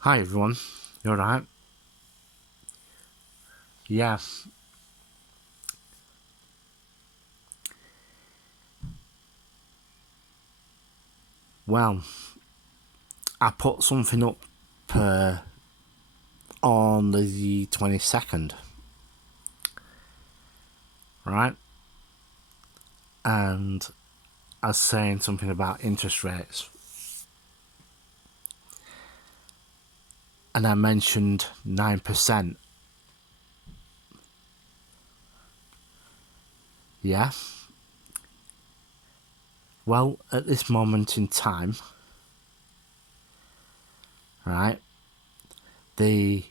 Hi everyone, you alright? Yeah, well, I put something up on the 22nd, right? And I was saying something about interest rates, and I mentioned 9%. Yeah, well, at this moment in time, right, the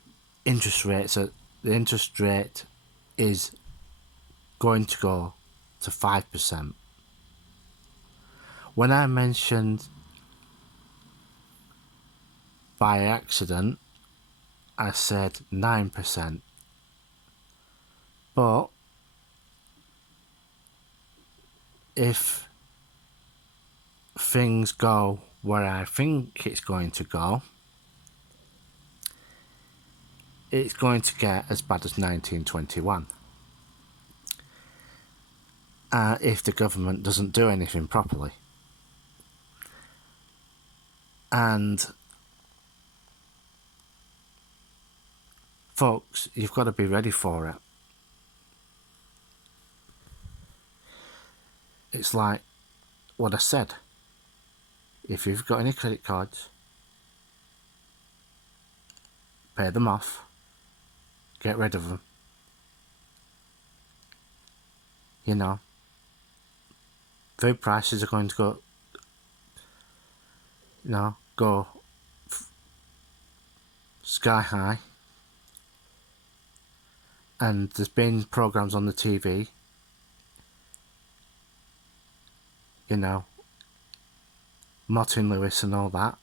the interest rate is going to go to 5%. When I mentioned by accident, I said 9%, but if things go where I think it's going to go, it's going to get as bad as 1921. If the government doesn't do anything properly. And folks, you've got to be ready for it. It's like what I said. If you've got any credit cards, pay them off, get rid of them. You know, food prices are going to go sky high. And there's been programs on the TV, Martin Lewis and all that.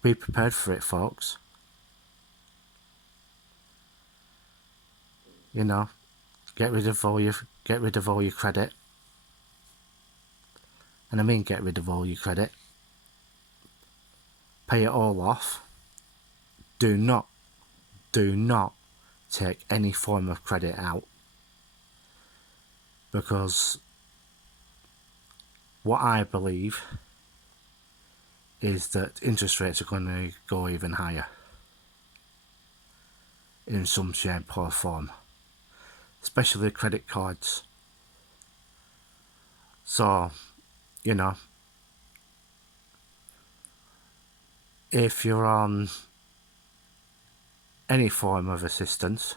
Be prepared for it, folks. Get rid of all your credit. And I mean get rid of all your credit. Pay it all off. Do not take any form of credit out, because what I believe is that interest rates are going to go even higher in some shape or form, especially credit cards. So, if you're on any form of assistance,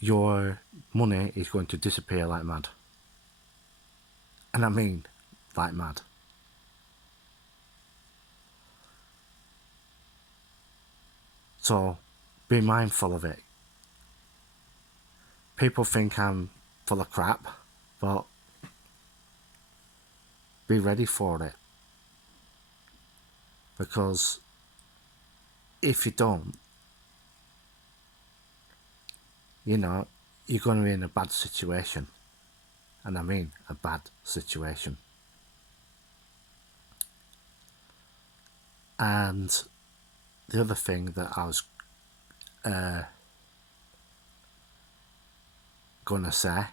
your money is going to disappear like mad. And I mean like mad. So be mindful of it. People think I'm full of crap, but be ready for it. Because if you don't, you're going to be in a bad situation. And I mean a bad situation. And the other thing that I was going to say,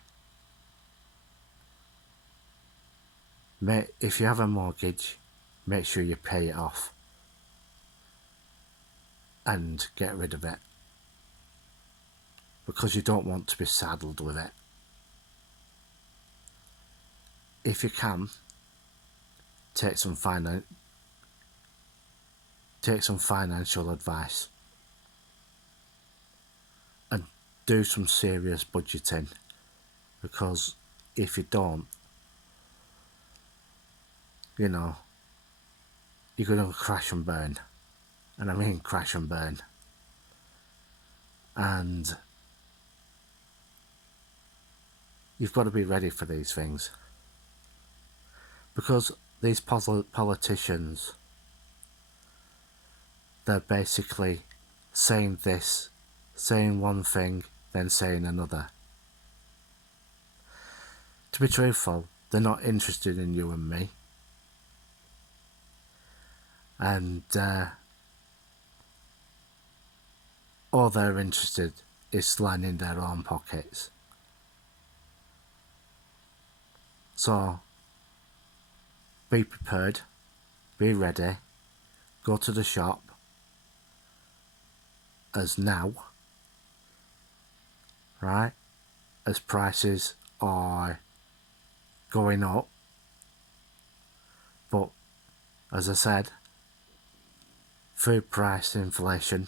if you have a mortgage, make sure you pay it off and get rid of it, because you don't want to be saddled with it. If you can, take some financial advice and do some serious budgeting, because if you don't, you're going to crash and burn. And I mean crash and burn. And you've got to be ready for these things, because these politicians, they're basically saying one thing, then saying another. To be truthful, they're not interested in you and me. And all they're interested is lining their own pockets. So be prepared, be ready, go to the shop as now, right, as prices are going up. But as I said, food price inflation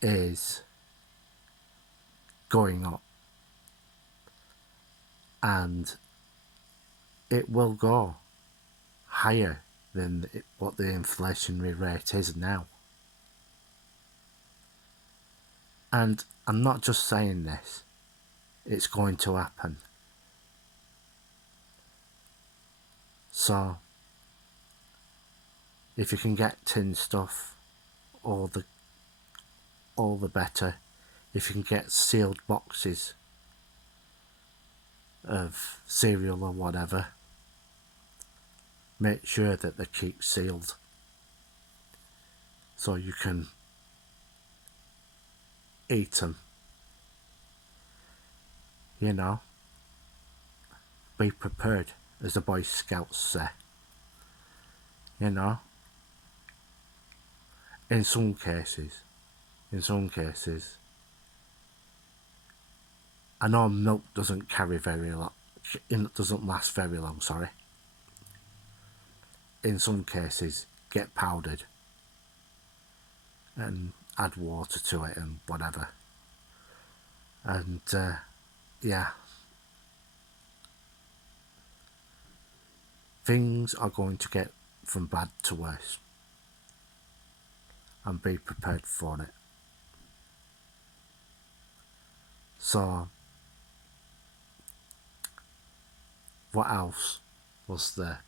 is going up, and it will go higher than what the inflationary rate is now. And I'm not just saying this, it's going to happen. So if you can get tin stuff, all the better. If you can get sealed boxes of cereal or whatever, make sure that they keep sealed so you can eat them. You know, be prepared, as the Boy Scouts say. You know, in some cases, I know milk doesn't carry very long, it doesn't last very long, sorry. In some cases, get powdered and add water to it and whatever. And yeah, things are going to get from bad to worse, and be prepared for it. So what else was there?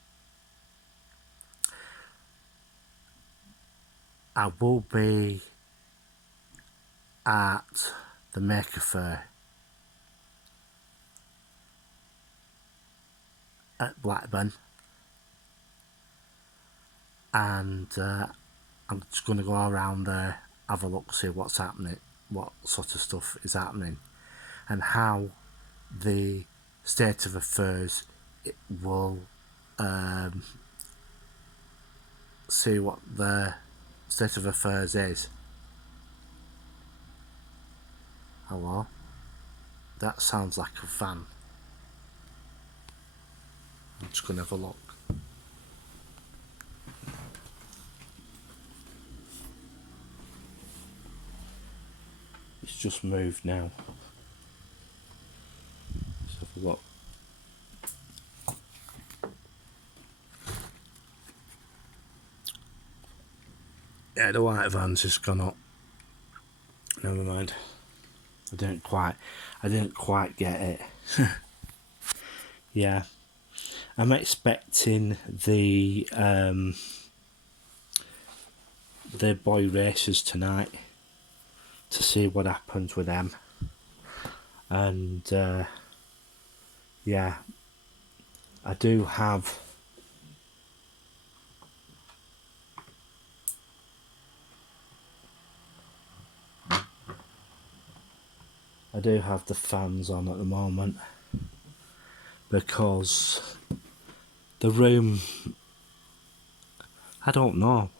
I will be at the Maker Faire at Blackburn, and I'm just going to go around there, have a look, see what's happening, what sort of stuff is happening, and how the state of affairs will see what the state of affairs is. Hello? That sounds like a van. I'm just going to have a look. It's just moved now. Let's have a look. Yeah, the white van's just gone up. Never mind. I didn't quite get it. Yeah. I'm expecting the boy racers tonight to see what happens with them. And yeah, I do have the fans on at the moment, because the room, I don't know,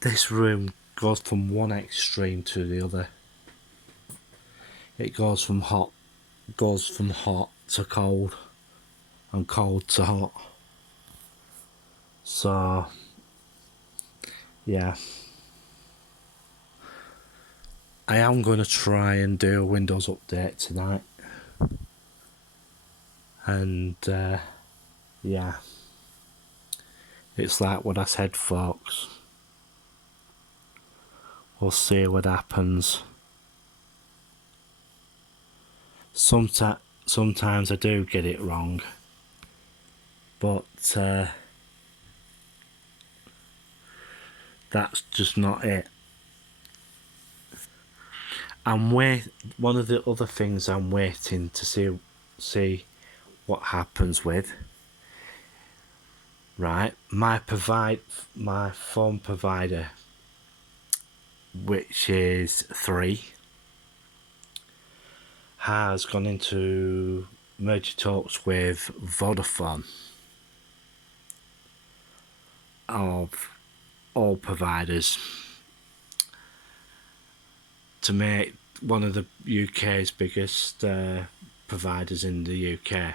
this room goes from one extreme to the other. It goes from hot to cold, and cold to hot. So yeah, I am going to try and do a Windows update tonight, and yeah, it's like what I said, folks. We'll see what happens. Sometimes I do get it wrong, but that's just not it. One of the other things I'm waiting to see what happens with, right, my phone provider, which is Three, has gone into merger talks with Vodafone of all providers to make one of the UK's biggest providers in the UK.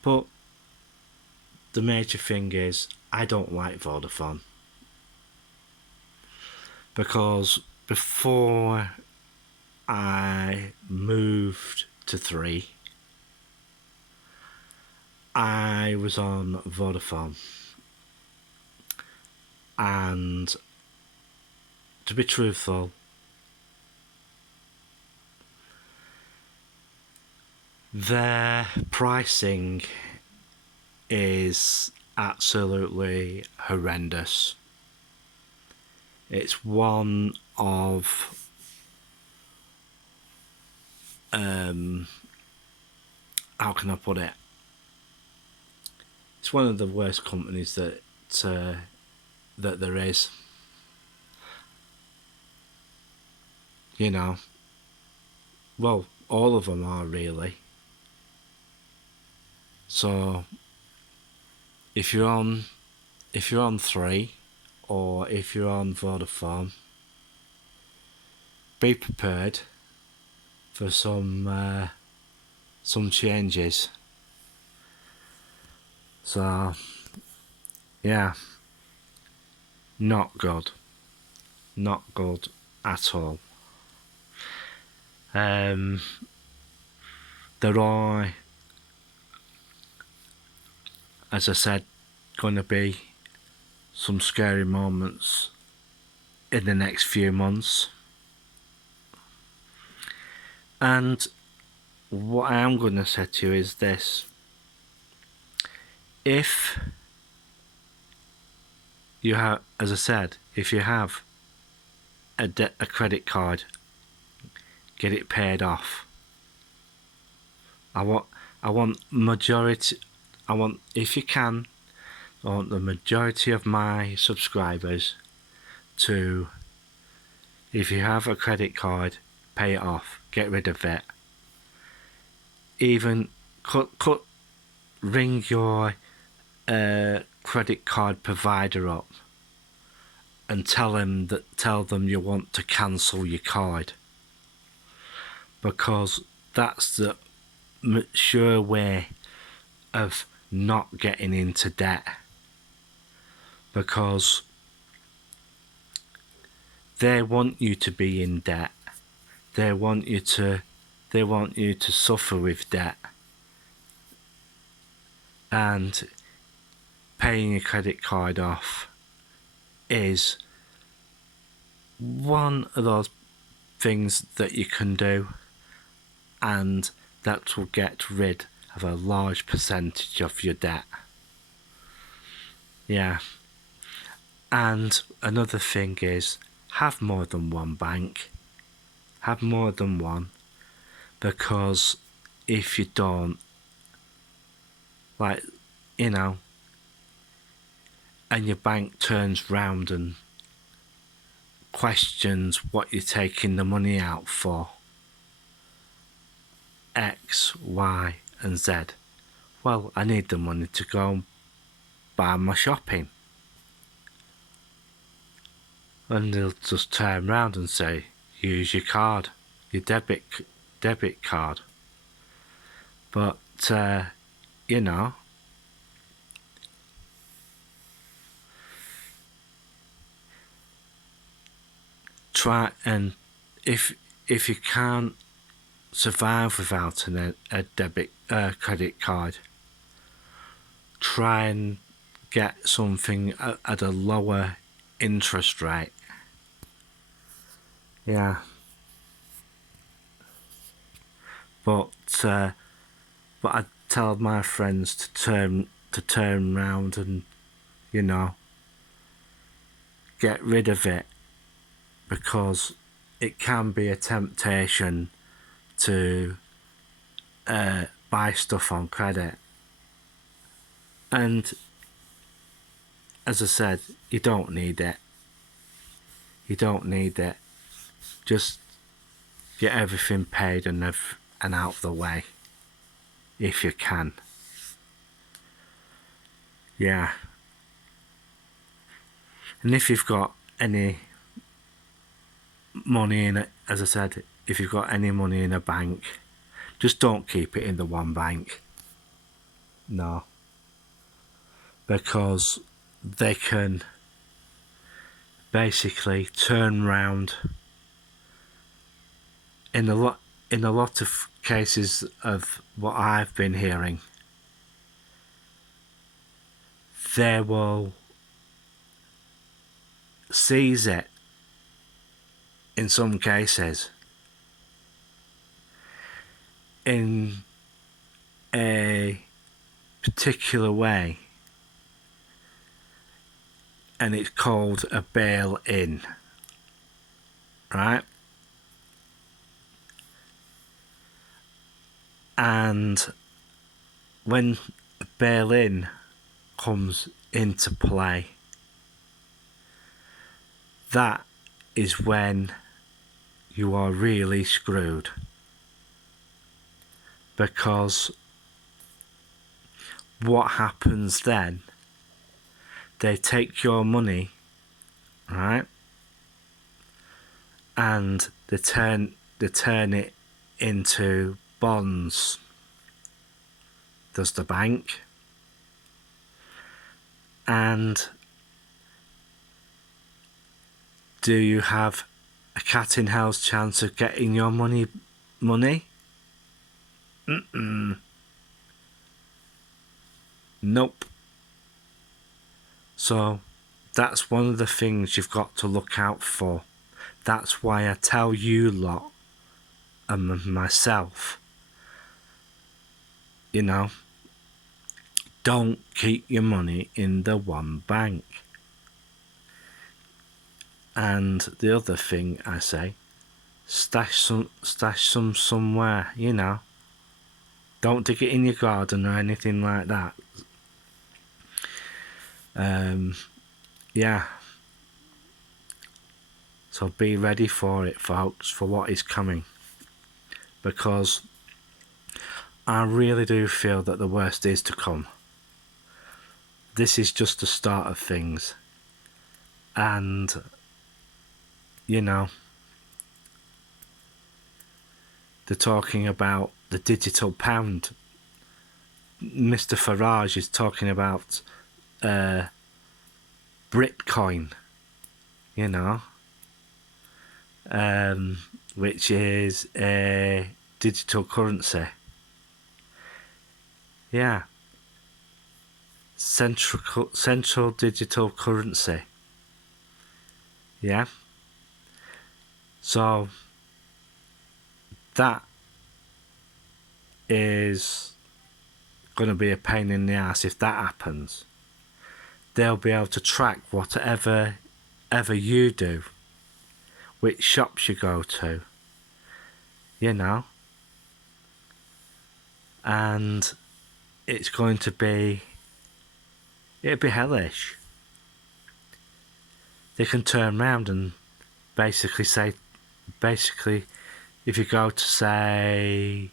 But the major thing is, I don't like Vodafone, because before I moved to Three, I was on Vodafone, and to be truthful, their pricing is absolutely horrendous. It's one of how can I put it? It's one of the worst companies that there is. You know, well, all of them are really. So if you're on Three, or if you're on Vodafone, be prepared for some changes. So yeah, not good at all. There are, as I said, going to be some scary moments in the next few months. And what I am going to say to you is this: if you have, as I said, if you have a credit card, get it paid off. I want majority. I want, if you can, I want the majority of my subscribers to, if you have a credit card, pay it off, get rid of it. Even ring your credit card provider up and tell them you want to cancel your card, because that's the sure way of not getting into debt, because they want you to be in debt. They want you to suffer with debt, and paying a credit card off is one of those things that you can do, and that will get rid of a large percentage of your debt. Yeah. And another thing is, have more than one bank. Have more than one, because if you don't, like, you know, and your bank turns round and questions what you're taking the money out for, X, Y, and Z. Well, I need the money to go and buy my shopping. And they'll just turn round and say, use your card, your debit card. But, you know, try, and if you can't survive without a credit card, try and get something at a lower interest rate. Yeah. But I tell my friends to turn round and, you know, get rid of it, because it can be a temptation to buy stuff on credit. And as I said, you don't need it. You don't need it. Just get everything paid and out of the way if you can. Yeah. And if you've got any money in it, as I said, if you've got any money in a bank, just don't keep it in the one bank. No. Because they can basically turn round in a lot of cases of what I've been hearing. They will seize it in some cases in a particular way, and it's called a bail-in, right? And when a bail-in comes into play, that is when you are really screwed, because what happens then, they take your money, right, and they turn it into bonds. Does the bank. And do you have a cat in hell's chance of getting your money? Nope. So that's one of the things you've got to look out for. That's why I tell you lot and myself, you know, don't keep your money in the one bank. And the other thing I say, stash some somewhere, you know. Don't dig it in your garden or anything like that. Yeah. So be ready for it, folks, for what is coming. Because I really do feel that the worst is to come. This is just the start of things. And, you know, they're talking about the digital pound. Mr. Farage is talking about Bitcoin, you know, which is a digital currency. Yeah. Central digital currency. Yeah. So that is going to be a pain in the ass if that happens. They'll be able to track whatever you do, which shops you go to, you know, and it's going to be, it'll be hellish. They can turn around and basically say, if you go to, say,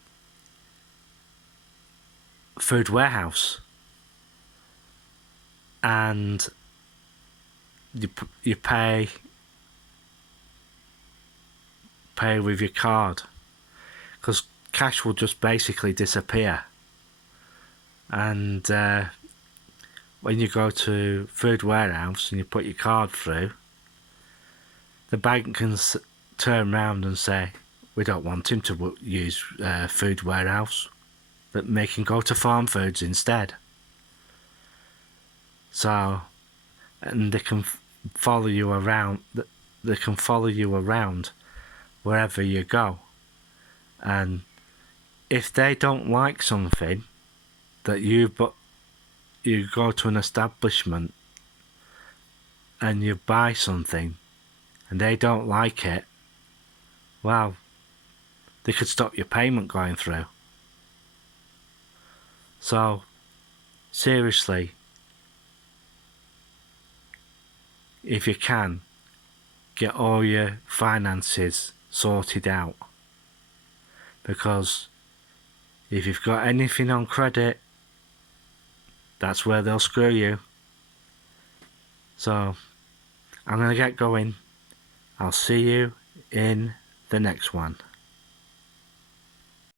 Food Warehouse and you pay with your card, because cash will just basically disappear. And when you go to Food Warehouse and you put your card through, the bank can turn around and say, we don't want him to use Food Warehouse, but make him go to Farm Foods instead. So, and they can follow you around. They can follow you around wherever you go. And if they don't like something that you go to an establishment and you buy something and they don't like it, well, they could stop your payment going through. So, seriously, if you can, get all your finances sorted out. Because if you've got anything on credit, that's where they'll screw you. So, I'm going to get going. I'll see you in the next one.